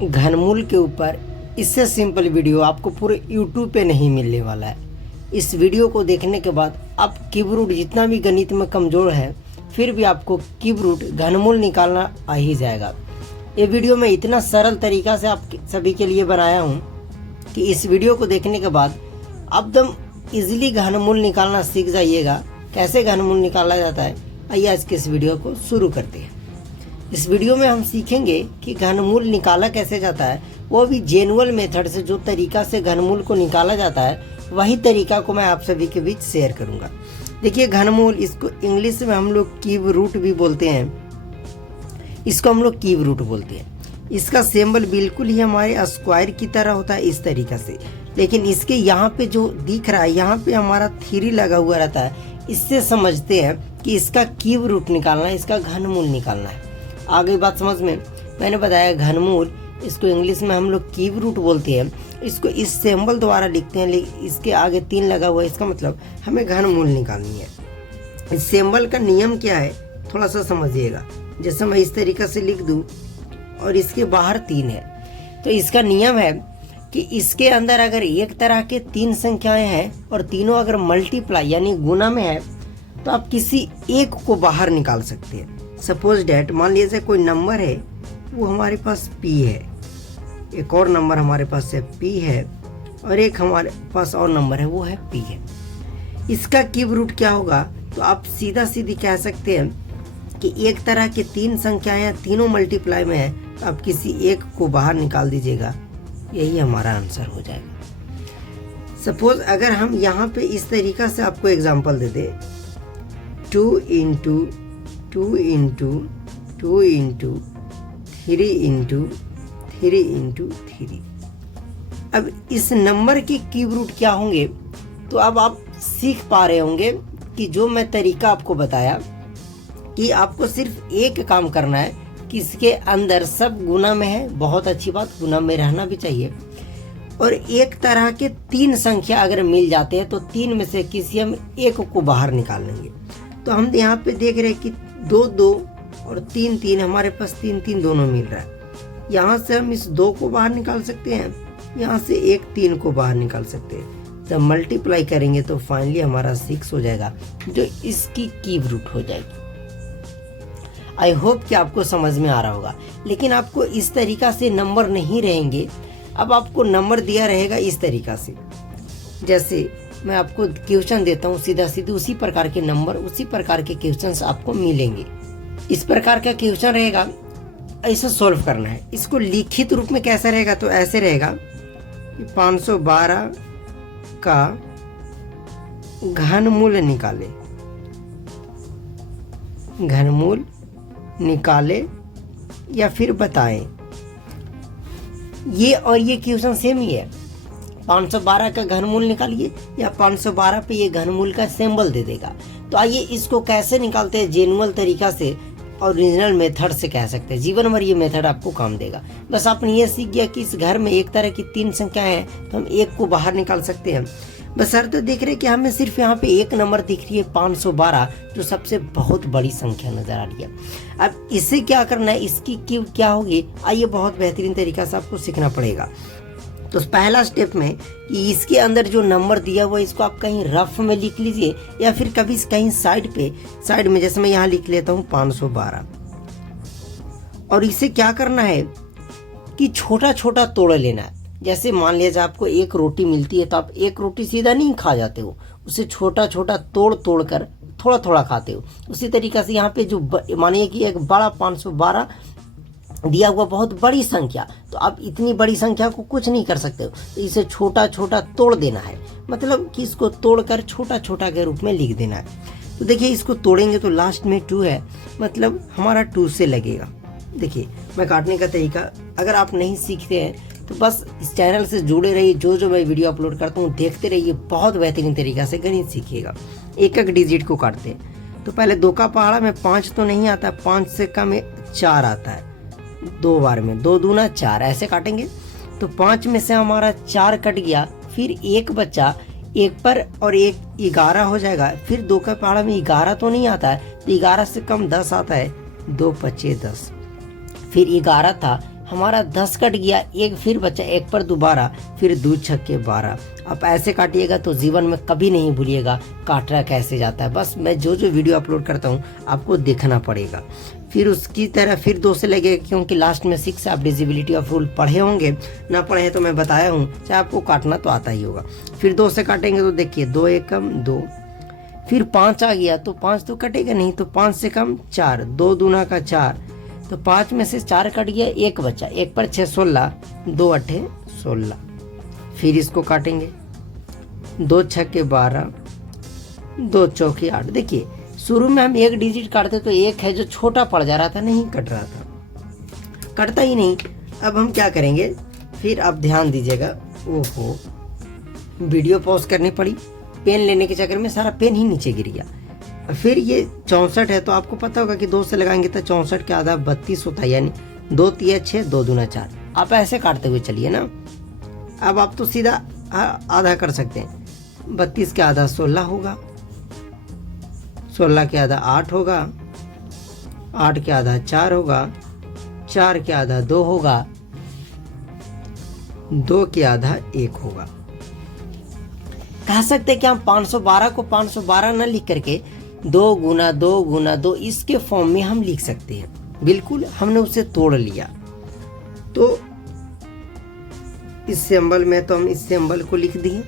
घनमूल के ऊपर इससे सिंपल वीडियो आपको पूरे YouTube पे नहीं मिलने वाला है। इस वीडियो को देखने के बाद आप क्यूब रूट, जितना भी गणित में कमज़ोर है फिर भी आपको क्यूब रूट घनमूल निकालना आ ही जाएगा। ये वीडियो मैं इतना सरल तरीका से आप सभी के लिए बनाया हूँ कि इस वीडियो को देखने के बाद आप एकदम ईजिली घनमूल निकालना सीख जाइएगा। कैसे घनमूल निकाला जाता है, आइए आज के इस वीडियो को शुरू करते हैं। इस वीडियो में हम सीखेंगे कि घनमूल निकाला कैसे जाता है, वो भी जेनुअल मेथड से। जो तरीका से घनमूल को निकाला जाता है वही तरीका को मैं आप सभी के बीच शेयर करूंगा। देखिए, घनमूल, इसको इंग्लिश में हम लोग क्यूब रूट भी बोलते हैं। इसको हम लोग क्यूब रूट बोलते हैं। इसका सिंबल बिल्कुल ही हमारे स्क्वायर की तरह होता है, इस तरीका से। लेकिन इसके यहाँ पे जो दिख रहा है, यहाँ पे हमारा 3 लगा हुआ रहता है। इससे समझते हैं कि इसका क्यूब रूट निकालना है, इसका घनमूल निकालना है। आ गई बात समझ में? मैंने बताया घनमूल, इसको इंग्लिश में हम लोग क्यूब रूट बोलते हैं। इसको इस सिंबल द्वारा लिखते हैं, लेकिन इसके आगे 3 लगा हुआ है, इसका मतलब हमें घनमूल निकालनी है। इस सिंबल का नियम क्या है थोड़ा सा समझिएगा। जैसे मैं इस तरीका से लिख दूं और इसके बाहर 3 है, तो इसका नियम है कि इसके अंदर अगर एक तरह के 3 संख्याएं हैं और तीनों अगर मल्टीप्लाई यानी गुना में है, तो आप किसी एक को बाहर निकाल सकते हैं। सपोज डैट, मान लीजिए कोई नंबर है, वो हमारे पास P है, एक और नंबर हमारे पास है P है, और एक हमारे पास और नंबर है वो है P है। इसका क्यूब रूट क्या होगा? तो आप सीधा सीधी कह सकते हैं कि एक तरह के 3 संख्याएं तीनों मल्टीप्लाई में है, तो आप किसी एक को बाहर निकाल दीजिएगा, यही हमारा आंसर हो जाएगा। सपोज अगर हम यहाँ पे इस तरीका से आपको एग्जांपल दे दे, 2 into 2 into 2 into 3 into 3 into 3। अब इस नंबर के क्यूब रूट क्या होंगे? तो अब आप सीख पा रहे होंगे कि जो मैं तरीका आपको बताया कि आपको सिर्फ एक काम करना है कि इसके अंदर सब गुना में है। बहुत अच्छी बात, गुना में रहना भी चाहिए। और एक तरह के 3 संख्या अगर मिल जाते हैं तो 3 में से किसी हम एक को बाहर निकाल लेंगे। तो हम यहाँ पे देख रहे हैं कि 2 2 और 3 3, हमारे पास 3 3 दोनों मिल रहा है। यहाँ से हम इस 2 को बाहर निकाल सकते हैं, यहाँ से एक 3 को बाहर निकाल सकते हैं। जब मल्टीप्लाई करेंगे तो फाइनली हमारा 6 हो जाएगा, जो इसकी क्यूब रूट हो जाएगी। आई होप कि आपको समझ में आ रहा होगा। लेकिन आपको इस तरीका से नंबर नहीं रहेंगे। अब आपको नंबर दिया रहेगा इस तरीका से। जैसे मैं आपको क्वेश्चन देता हूँ, सीधा सीधे उसी प्रकार के नंबर, उसी प्रकार के क्वेश्चंस आपको मिलेंगे। इस प्रकार का क्वेश्चन रहेगा, ऐसा सॉल्व करना है। इसको लिखित रूप में कैसा रहेगा? तो ऐसे रहेगा, 512 का घनमूल निकाले, घनमूल निकाले या फिर बताएं। ये और ये क्वेश्चन सेम ही है। 512 का घनमूल निकालिए या 512 पे ये घनमूल का सिंबल दे देगा। तो आइए इसको कैसे निकालते हैं जेनुअल तरीका से, ओरिजिनल मेथड से कह सकते हैं। जीवन भर ये मेथड आपको काम देगा। बस आपने ये सीख गया कि इस घर में एक तरह की 3 संख्याएं हैं, तो हम एक को बाहर निकाल सकते हैं। बशर्ते देख रहे हैं कि हमें सिर्फ यहाँ पे एक नंबर दिख रही है 512, जो सबसे बहुत बड़ी संख्या नजर आ रही है। अब इसे क्या करना है, इसकी क्यूब क्या होगी, आइए बहुत बेहतरीन तरीका से आपको सीखना पड़ेगा। तो पहला स्टेप में कि इसके अंदर जो नंबर दिया हुआ है इसको आप कहीं रफ में लिख लीजिए, या फिर कभी कहीं साइड में, जैसे मैं यहाँ लिख लेता हूँ 512। और इसे क्या करना है कि छोटा छोटा तोड़ लेना है। जैसे मान लीजिए आपको एक रोटी मिलती है, तो आप एक रोटी सीधा नहीं खा जाते हो, उसे छोटा छोटा तोड़ कर थोड़ा थोड़ा खाते हो। उसी तरीके से यहाँ पे जो मानिए कि एक बड़ा 512 दिया हुआ बहुत बड़ी संख्या, तो आप इतनी बड़ी संख्या को कुछ नहीं कर सकते हो, तो इसे छोटा छोटा तोड़ देना है। मतलब कि इसको तोड़कर छोटा छोटा के रूप में लिख देना है। तो देखिए, इसको तोड़ेंगे तो लास्ट में 2 है, मतलब हमारा 2 से लगेगा। देखिए, मैं काटने का तरीका अगर आप नहीं सीखते हैं तो बस इस चैनल से जुड़े रहिए। जो मैं वीडियो अपलोड करता हूँ देखते रहिए, बहुत बेहतरीन तरीका से गणित सीखिएगा। एक एक डिजिट को काटते हैं तो पहले 2 का पहाड़ा में 5 तो नहीं आता, 5 से कम 4 आता है। 2 बार में 2 दूना 4 ऐसे काटेंगे तो 5 में से हमारा 4 कट गया, फिर 1 बचा, 1 पर और 1 11 हो जाएगा। फिर 2 का पहाड़ा में 11 तो नहीं आता है, तो 11 से कम 10 आता है, 2 पचे 10। फिर 11 था, हमारा 10 कट गया, एक फिर बचा, एक पर दोबारा, फिर 2 छक्के 12। आप ऐसे काटिएगा तो जीवन में कभी नहीं भूलिएगा काटना कैसे जाता है। बस मैं जो जो वीडियो अपलोड करता हूँ आपको देखना पड़ेगा। फिर उसकी तरह फिर 2 से लगेगा, क्योंकि लास्ट में 6 आप डिजिबिलिटी ऑफ रूल पढ़े होंगे, ना पढ़े हैं तो मैं बताया हूँ, चाहे आपको काटना तो आता ही होगा। फिर 2 से काटेंगे तो देखिए 2 एकम 2, फिर 5 आ गया तो 5 तो कटेगा नहीं, तो 5 से कम 4, 2 दूना का 4, तो 5 में से 4 कट गया, एक बचा, एक पर 6 16, 2 8 16। फिर इसको काटेंगे, 2 छक्के 12, 2 चौके 8। देखिए शुरू में हम एक डिजिट काटते तो एक है जो छोटा पड़ जा रहा था, नहीं कट रहा था, कटता ही नहीं। अब हम क्या करेंगे, फिर आप ध्यान दीजिएगा। ओहो, वीडियो पॉज करनी पड़ी, पेन लेने के चक्कर में सारा पेन ही नीचे गिर गया। फिर ये 64 है, तो आपको पता होगा कि 2 से लगाएंगे तो 64 के आधा 32 होता है, यानी 2 3 6, 2 दूना 4। आप ऐसे काटते हुए चलिए ना। अब आप तो सीधा आधा कर सकते हैं, 32 के आधा 16 होगा, 16 के आधा 8 होगा, 8 के आधा 4 होगा, 4 के आधा 2 होगा, 2 के आधा 1 होगा। कह सकते हैं कि हम 512 को 512 न लिख करके 2 गुना 2 गुना 2 इसके फॉर्म में हम लिख सकते हैं। बिल्कुल हमने उसे तोड़ लिया। तो इस सिंबल में तो हम इस सिंबल को लिख दिए।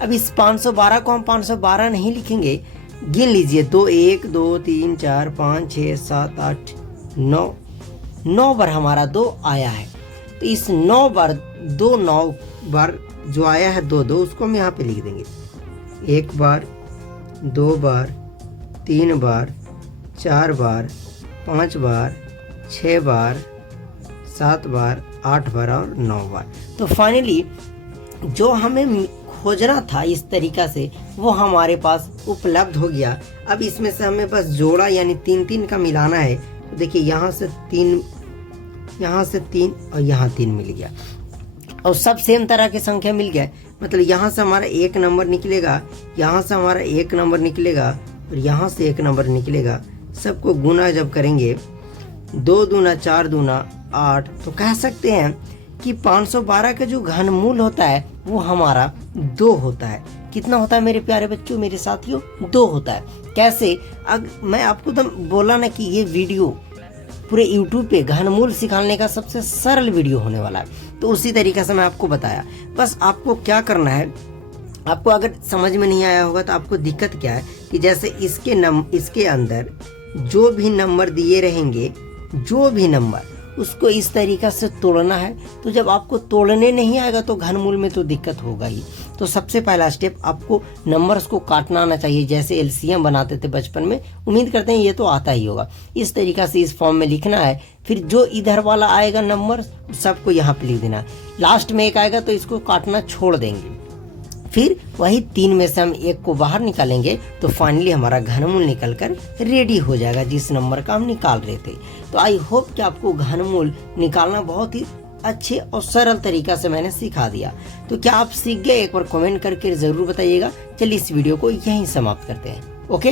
अब इस 512 को हम 512 नहीं लिखेंगे, गिन लीजिए, 2 1 2 3 4 5 6 7 8 9, 9 बार हमारा 2 आया है। तो इस 9 बार 2 9 बार जो आया है 2 2, उसको हम यहाँ पे लिख देंगे। 1 बार, 2 बार, 3 बार, 4 बार, 5 बार, 6 बार, 7 बार, 8 बार और 9 बार। तो फाइनली जो हमें खोजना था इस तरीका से वो हमारे पास उपलब्ध हो गया। अब इसमें से हमें बस जोड़ा यानी 3 3 का मिलाना है। तो देखिए यहाँ से 3, यहाँ से 3 और यहाँ 3 मिल गया, और सब सेम तरह की संख्या मिल गया। मतलब यहाँ से हमारा 1 नंबर निकलेगा, यहाँ से हमारा 1 नंबर निकलेगा और यहाँ से 1 नंबर निकलेगा। सबको गुना जब करेंगे, 2 दूना 4 दूना 8, तो कह सकते हैं कि 512 का जो घनमूल होता है वो हमारा 2 होता है। कितना होता है मेरे प्यारे बच्चों, मेरे साथियों, 2 होता है। कैसे? मैं आपको तो बोला ना कि ये वीडियो पूरे YouTube पे घनमूल सिखाने का सबसे सरल वीडियो होने वाला है। तो उसी तरीके से मैं आपको बताया। बस आपको क्या करना है, आपको अगर समझ में नहीं आया होगा तो आपको दिक्कत क्या है कि जैसे इसके अंदर जो भी नंबर दिए रहेंगे, जो भी नंबर, उसको इस तरीका से तोड़ना है। तो जब आपको तोड़ने नहीं आएगा तो घनमूल में तो दिक्कत होगा ही। तो सबसे पहला स्टेप, आपको नंबर्स को काटना आना चाहिए, जैसे एलसीएम बनाते थे बचपन में। उम्मीद करते हैं ये तो आता ही होगा। इस तरीका से इस फॉर्म में लिखना है। फिर जो इधर वाला आएगा नंबर सबको यहाँ पे लिख देना। लास्ट में 1 आएगा तो इसको काटना छोड़ देंगे। फिर वही 3 में से हम 1 को बाहर निकालेंगे तो फाइनली हमारा घनमूल निकलकर रेडी हो जाएगा, जिस नंबर का हम निकाल रहे थे। तो आई होप कि आपको घनमूल निकालना बहुत ही अच्छे और सरल तरीका से मैंने सिखा दिया। तो क्या आप सीख गए? एक बार कमेंट करके जरूर बताइएगा। चलिए इस वीडियो को यहीं समाप्त करते हैं। ओके।